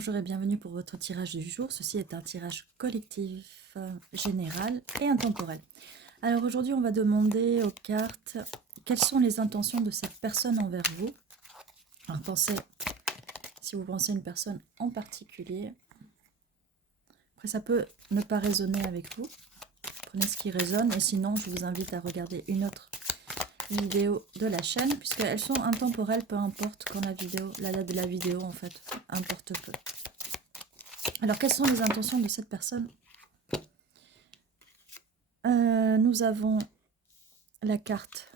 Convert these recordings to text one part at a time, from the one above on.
Bonjour et bienvenue pour votre tirage du jour. Ceci est un tirage collectif, général et intemporel. Alors aujourd'hui, on va demander aux cartes quelles sont les intentions de cette personne envers vous. Alors pensez, si vous pensez à une personne en particulier. Après, ça peut ne pas résonner avec vous. Prenez ce qui résonne et sinon, je vous invite à regarder une autre vidéo de la chaîne puisqu'elles sont intemporelles, peu importe quand la date de la vidéo en fait importe peu. Alors, quelles sont les intentions de cette personne? Nous avons la carte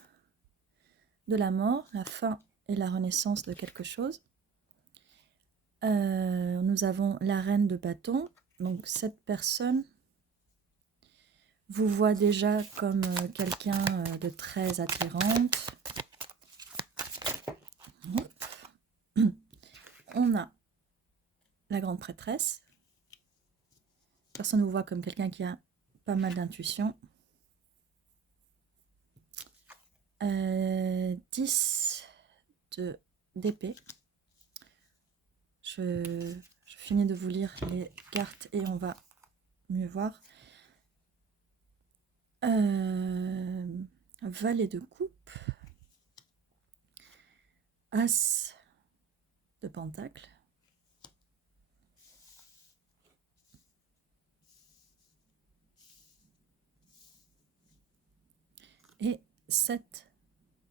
de la mort, la fin et la renaissance de quelque chose. Nous avons la reine de bâton. Donc, cette personne vous voit déjà comme quelqu'un de très attirante. On a la grande prêtresse. Personne vous voit comme quelqu'un qui a pas mal d'intuition. 10 d'épée. Je finis de vous lire les cartes et on va mieux voir. Valet de coupe. As de pentacle. Et 7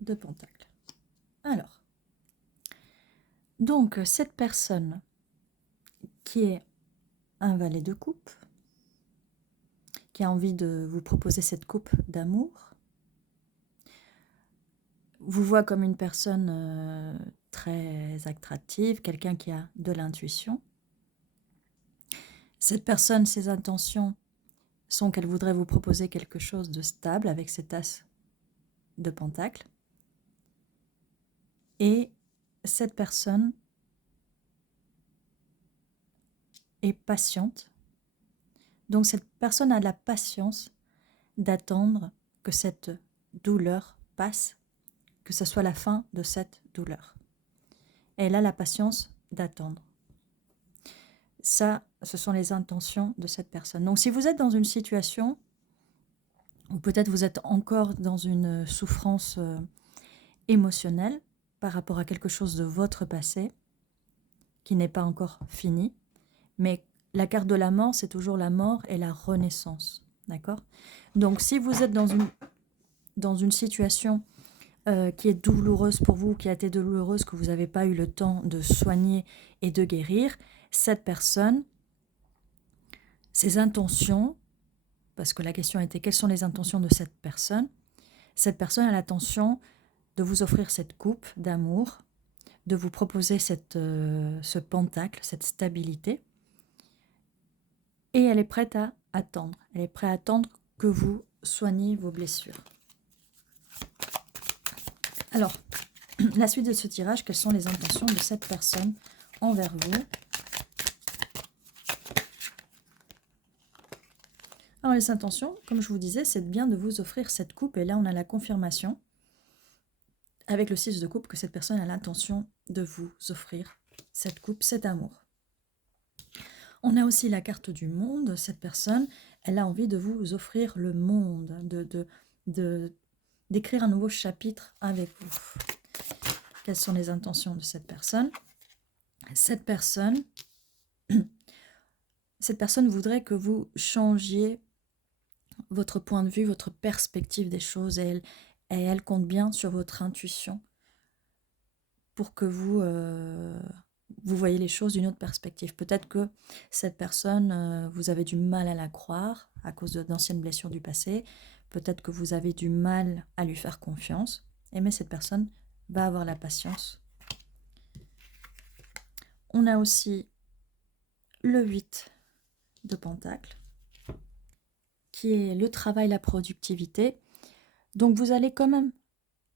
de pentacle. Alors, donc cette personne qui est un valet de coupe, qui a envie de vous proposer cette coupe d'amour, vous voit comme une personne très attractive, quelqu'un qui a de l'intuition. Cette personne, ses intentions sont qu'elle voudrait vous proposer quelque chose de stable avec cet as de pentacle. Et cette personne est patiente. Donc cette personne a la patience d'attendre que cette douleur passe, que ce soit la fin de cette douleur. Elle a la patience d'attendre. Ça, ce sont les intentions de cette personne. Donc si vous êtes dans une situation où peut-être vous êtes encore dans une souffrance émotionnelle par rapport à quelque chose de votre passé qui n'est pas encore fini, mais la carte de la mort, c'est toujours la mort et la renaissance. D'accord? Donc si vous êtes dans une situation qui est douloureuse pour vous, qui a été douloureuse, que vous n'avez pas eu le temps de soigner et de guérir, cette personne, ses intentions, parce que la question était quelles sont les intentions de cette personne a l'intention de vous offrir cette coupe d'amour, de vous proposer ce pentacle, cette stabilité, et elle est prête à attendre. Elle est prête à attendre que vous soigniez vos blessures. Alors, la suite de ce tirage, quelles sont les intentions de cette personne envers vous? Alors, les intentions, comme je vous disais, c'est bien de vous offrir cette coupe. Et là, on a la confirmation avec le 6 de coupe que cette personne a l'intention de vous offrir cette coupe, cet amour. On a aussi la carte du monde. Cette personne, elle a envie de vous offrir le monde, d'écrire un nouveau chapitre avec vous. Quelles sont les intentions de cette personne? Cette personne voudrait que vous changiez votre point de vue, votre perspective des choses, et elle compte bien sur votre intuition pour que vous voyez les choses d'une autre perspective. Peut-être que cette personne, vous avez du mal à la croire à cause d'anciennes blessures du passé. Peut-être que vous avez du mal à lui faire confiance. Mais cette personne va avoir la patience. On a aussi le 8 de pentacle, qui est le travail, la productivité. Donc vous allez quand même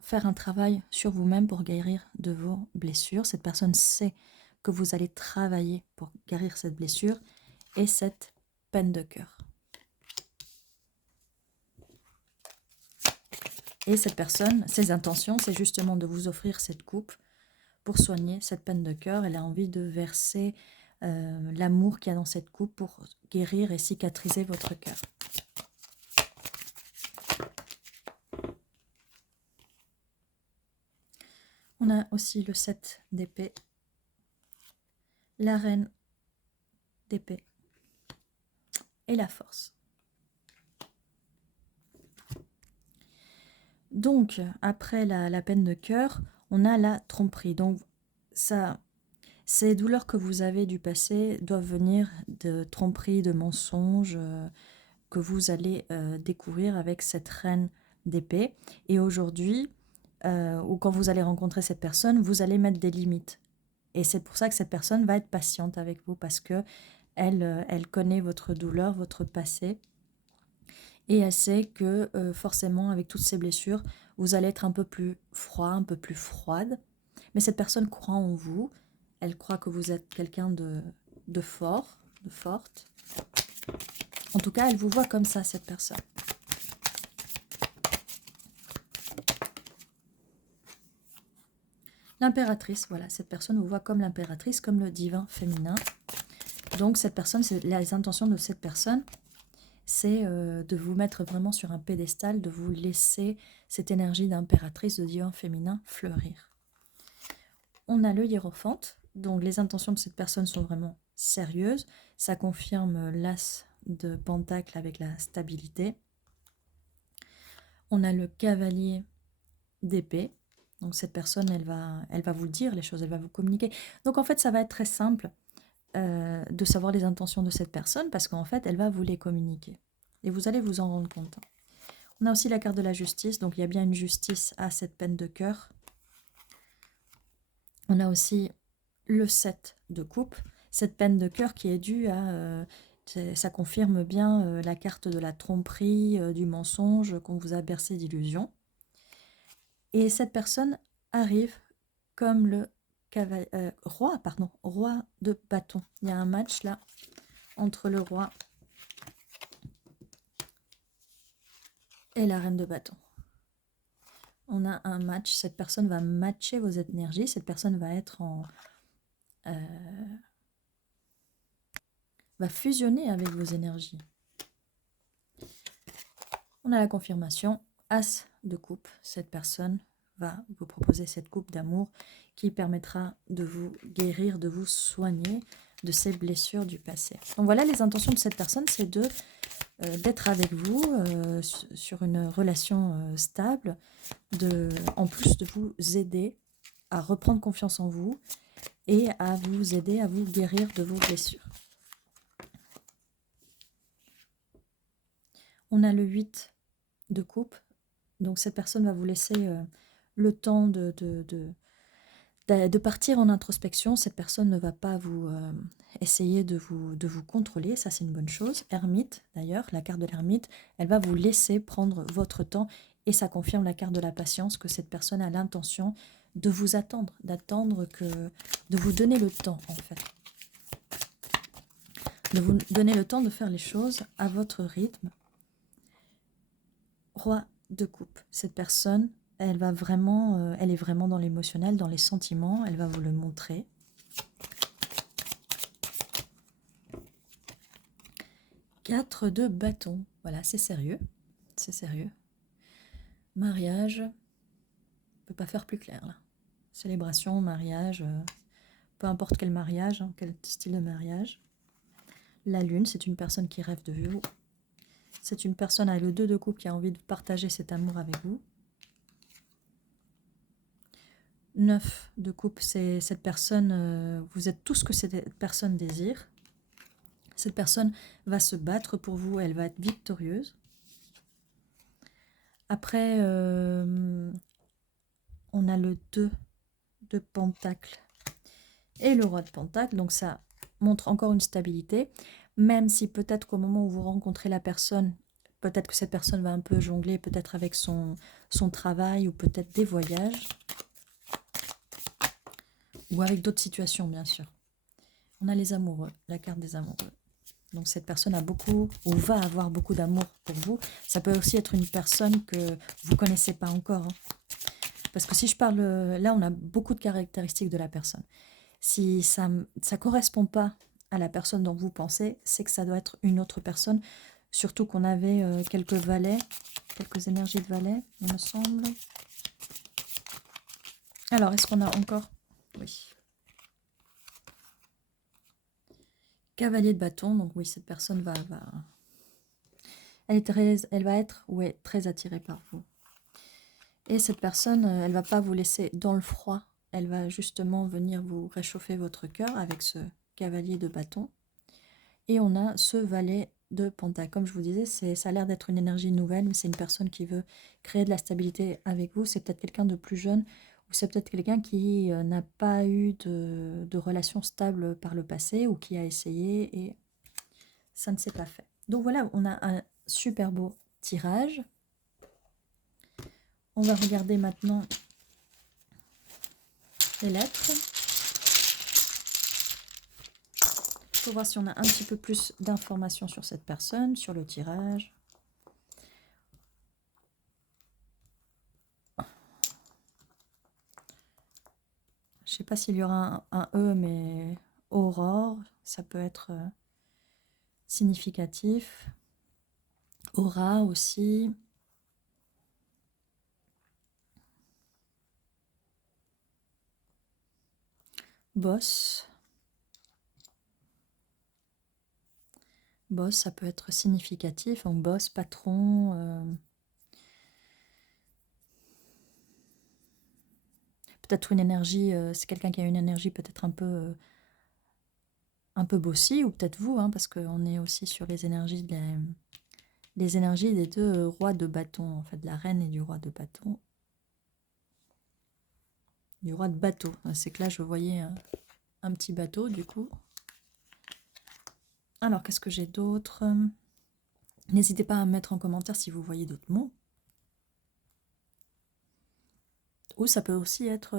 faire un travail sur vous-même pour guérir de vos blessures. Cette personne sait que vous allez travailler pour guérir cette blessure et cette peine de cœur. Et cette personne, ses intentions, c'est justement de vous offrir cette coupe pour soigner cette peine de cœur. Elle a envie de verser l'amour qu'il y a dans cette coupe pour guérir et cicatriser votre cœur. On a aussi le 7 d'épée, la reine d'épée et la force. Donc, après la peine de cœur, on a la tromperie. Donc, ces douleurs que vous avez du passé doivent venir de tromperies, de mensonges que vous allez découvrir avec cette reine d'épée. Et aujourd'hui, ou quand vous allez rencontrer cette personne, vous allez mettre des limites. Et c'est pour ça que cette personne va être patiente avec vous parce que elle connaît votre douleur, votre passé. Et elle sait que forcément, avec toutes ces blessures, vous allez être un peu plus froid, un peu plus froide. Mais cette personne croit en vous. Elle croit que vous êtes quelqu'un de fort, de forte. En tout cas, elle vous voit comme ça, cette personne. L'impératrice, voilà, cette personne vous voit comme l'impératrice, comme le divin féminin. Donc cette personne, les intentions de cette personne, c'est de vous mettre vraiment sur un pédestal, de vous laisser cette énergie d'impératrice, de divin féminin fleurir. On a le hiérophante, donc les intentions de cette personne sont vraiment sérieuses. Ça confirme l'as de pentacle avec la stabilité. On a le cavalier d'épée. Donc cette personne, elle va vous dire les choses, elle va vous communiquer. Donc en fait, ça va être très simple de savoir les intentions de cette personne parce qu'en fait, elle va vous les communiquer. Et vous allez vous en rendre compte. On a aussi la carte de la justice, donc il y a bien une justice à cette peine de cœur. On a aussi le 7 de coupe, cette peine de cœur qui est due à... ça confirme bien la carte de la tromperie, du mensonge qu'on vous a bercé d'illusions. Et cette personne arrive comme le roi de bâton. Il y a un match là entre le roi et la reine de bâton. On a un match, cette personne va matcher vos énergies, cette personne va être va fusionner avec vos énergies. On a la confirmation, as de coupe, cette personne va vous proposer cette coupe d'amour qui permettra de vous guérir, de vous soigner de ces blessures du passé. Donc voilà, les intentions de cette personne, c'est d'être avec vous sur une relation stable, en plus de vous aider à reprendre confiance en vous et à vous aider à vous guérir de vos blessures. On a le 8 de coupe, donc cette personne va vous laisser le temps de partir en introspection. Cette personne ne va pas vous essayer de vous contrôler, ça c'est une bonne chose. Ermite d'ailleurs, la carte de l'ermite, elle va vous laisser prendre votre temps et ça confirme la carte de la patience que cette personne a l'intention de vous attendre, de vous donner le temps en fait. De vous donner le temps de faire les choses à votre rythme. Roi de coupe, cette personne, elle est vraiment dans l'émotionnel, dans les sentiments, elle va vous le montrer. Quatre de bâton, voilà, c'est sérieux, c'est sérieux. Mariage, on ne peut pas faire plus clair là. Célébration, mariage, peu importe quel mariage, quel style de mariage. La lune, c'est une personne qui rêve de vous. C'est une personne avec le 2 de coupe qui a envie de partager cet amour avec vous. 9 de coupe, c'est cette personne, vous êtes tout ce que cette personne désire. Cette personne va se battre pour vous, elle va être victorieuse. Après, on a le 2 de pentacle et le roi de pentacle, donc ça montre encore une stabilité, même si peut-être qu'au moment où vous rencontrez la personne, peut-être que cette personne va un peu jongler, peut-être avec son travail ou peut-être des voyages. Ou avec d'autres situations, bien sûr. On a les amoureux, la carte des amoureux. Donc cette personne a beaucoup, ou va avoir beaucoup d'amour pour vous. Ça peut aussi être une personne que vous ne connaissez pas encore. Parce que si je parle, là on a beaucoup de caractéristiques de la personne. Si ça ne correspond pas à la personne dont vous pensez, c'est que ça doit être une autre personne. Surtout qu'on avait quelques valets, quelques énergies de valets, il me semble. Alors, est-ce qu'on a encore... Oui. Cavalier de bâton, donc oui, cette personne va elle va être très attirée par vous. Et cette personne, elle va pas vous laisser dans le froid. Elle va justement venir vous réchauffer votre cœur avec ce cavalier de bâton. Et on a ce valet de pentacle. Comme je vous disais, ça a l'air d'être une énergie nouvelle, mais c'est une personne qui veut créer de la stabilité avec vous. C'est peut-être quelqu'un de plus jeune ou c'est peut-être quelqu'un qui n'a pas eu de relation stable par le passé ou qui a essayé et ça ne s'est pas fait. Donc voilà, on a un super beau tirage. On va regarder maintenant les lettres. Pour voir si on a un petit peu plus d'informations sur cette personne, sur le tirage. Je ne sais pas s'il y aura un E, mais Aurore, ça peut être significatif. Aura aussi. Boss. Boss, ça peut être significatif. Donc boss, patron. Peut-être une énergie, c'est quelqu'un qui a une énergie peut-être un peu bossy, ou peut-être vous, hein, parce qu'on est aussi sur les énergies des deux rois de bâton, en fait, de la reine et du roi de bâton. Du roi de bateau. C'est que là, je voyais un petit bateau, du coup. Alors, qu'est-ce que j'ai d'autre? N'hésitez pas à mettre en commentaire si vous voyez d'autres mots. Ou ça peut aussi être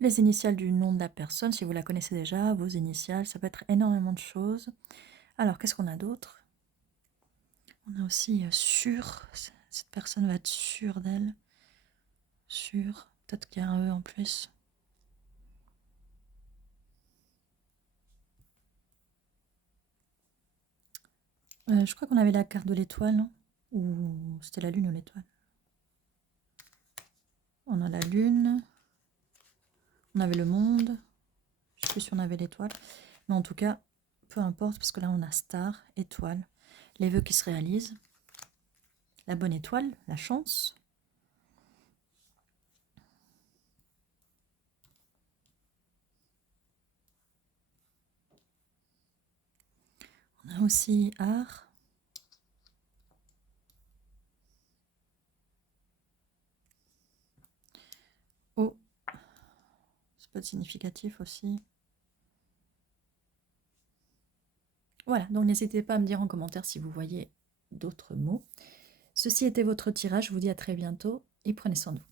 les initiales du nom de la personne, si vous la connaissez déjà, vos initiales, ça peut être énormément de choses. Alors, qu'est-ce qu'on a d'autre? On a aussi sûr, cette personne va être sûre d'elle. Sûr, peut-être qu'il y a un E en plus. Je crois qu'on avait la carte de l'étoile, non? Ou c'était la lune ou l'étoile? On a la lune. On avait le monde. Je ne sais plus si on avait l'étoile. Mais en tout cas, peu importe, parce que là, on a star, étoile. Les vœux qui se réalisent. La bonne étoile, la chance. On a aussi art. Oh, ça peut être significatif aussi. Voilà, donc n'hésitez pas à me dire en commentaire si vous voyez d'autres mots. Ceci était votre tirage, je vous dis à très bientôt et prenez soin de vous.